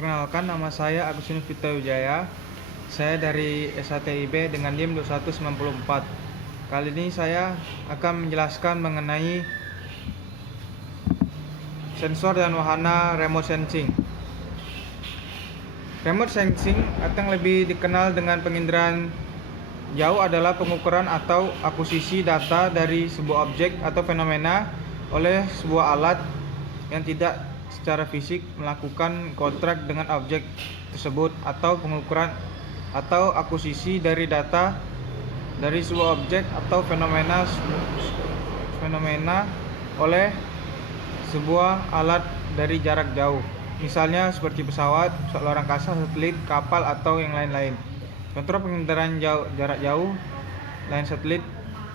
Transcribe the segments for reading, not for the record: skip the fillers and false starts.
Perkenalkan, nama saya Agustinus Wijaya. Saya dari SHTIB dengan NIM 2194. Kali ini saya akan menjelaskan mengenai sensor dan wahana remote sensing. Remote sensing atau yang lebih dikenal dengan penginderaan jauh adalah pengukuran atau akuisisi data dari sebuah objek atau fenomena oleh sebuah alat yang tidak secara fisik melakukan kontrak dengan objek tersebut, atau pengukuran atau akuisisi dari data dari sebuah objek atau fenomena oleh sebuah alat dari jarak jauh, misalnya seperti pesawat, luar angkasa, satelit, kapal, atau yang lain-lain. Contoh penginderaan jarak jauh lain satelit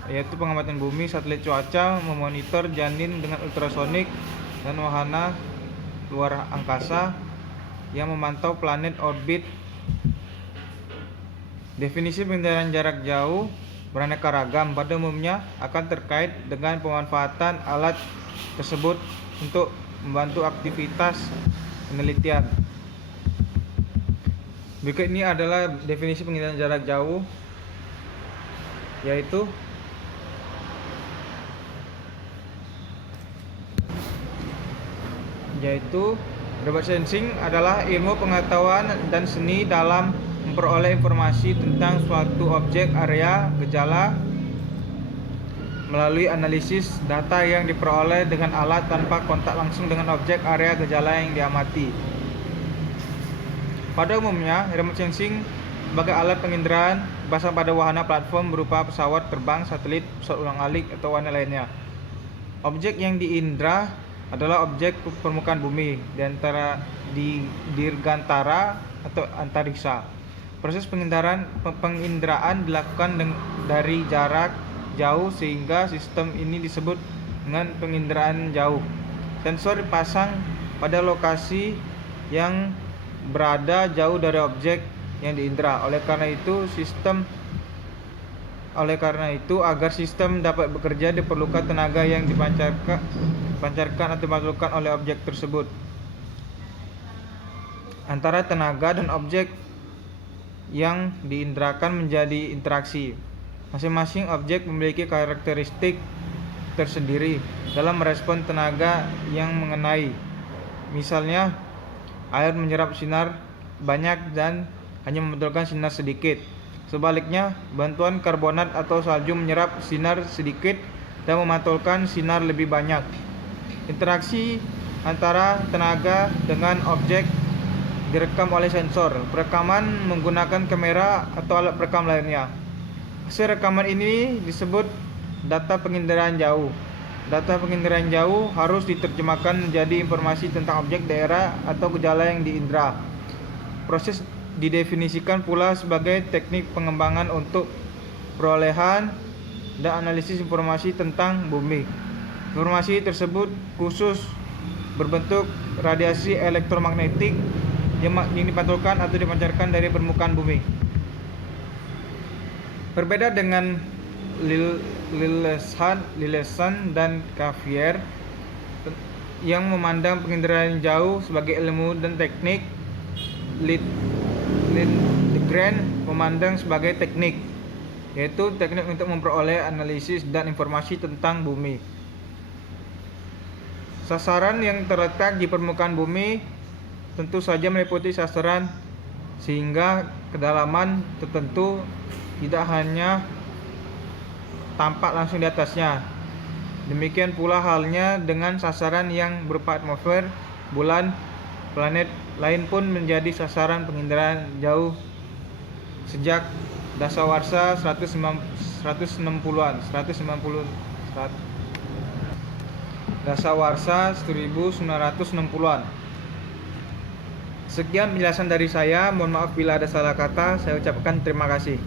yaitu pengamatan bumi, satelit cuaca, memonitor janin dengan ultrasonik, dan wahana luar angkasa yang memantau planet orbit. Definisi penginderaan jarak jauh beraneka ragam, pada umumnya akan terkait dengan pemanfaatan alat tersebut untuk membantu aktivitas penelitian. Berikut ini adalah definisi penginderaan jarak jauh, yaitu remote sensing adalah ilmu pengetahuan dan seni dalam memperoleh informasi tentang suatu objek, area, gejala melalui analisis data yang diperoleh dengan alat tanpa kontak langsung dengan objek, area, gejala yang diamati. Pada umumnya, remote sensing sebagai alat penginderaan dipasang pada wahana platform berupa pesawat terbang, satelit, pesawat ulang-alik, atau wahana lainnya. Objek yang diindra adalah objek permukaan bumi di dirgantara atau antariksa. Proses penginderaan dilakukan dari jarak jauh, sehingga sistem ini disebut dengan penginderaan jauh. Sensor dipasang pada lokasi yang berada jauh dari objek yang diindra. Oleh karena itu, agar sistem dapat bekerja diperlukan tenaga yang dipancarkan atau dimasukkan oleh objek tersebut. Antara tenaga dan objek yang diindrakan menjadi interaksi. Masing-masing objek memiliki karakteristik tersendiri dalam merespon tenaga yang mengenai. Misalnya, air menyerap sinar banyak dan hanya memantulkan sinar sedikit. Sebaliknya, bantuan karbonat atau salju menyerap sinar sedikit dan memantulkan sinar lebih banyak. Interaksi antara tenaga dengan objek direkam oleh sensor. Perekaman menggunakan kamera atau alat perekam lainnya. Hasil rekaman ini disebut data penginderaan jauh. Data penginderaan jauh harus diterjemahkan menjadi informasi tentang objek, daerah, atau gejala yang diindra. Proses didefinisikan pula sebagai teknik pengembangan untuk perolehan dan analisis informasi tentang bumi. Informasi tersebut khusus berbentuk radiasi elektromagnetik yang dipantulkan atau dipancarkan dari permukaan bumi. Berbeda dengan Lillesan dan Cavier yang memandang penginderaan jauh sebagai ilmu dan teknik, Lindgren memandang sebagai teknik, yaitu teknik untuk memperoleh analisis dan informasi tentang bumi. Sasaran yang terletak di permukaan bumi tentu saja meliputi sasaran sehingga kedalaman tertentu tidak hanya tampak langsung di atasnya. Demikian pula halnya dengan sasaran yang berupa atmosfer, bulan, planet lain pun menjadi sasaran penginderaan jauh sejak dasawarsa 1990-an. Dasawarsa 1960-an. Sekian penjelasan dari saya. Mohon maaf bila ada salah kata. Saya ucapkan terima kasih.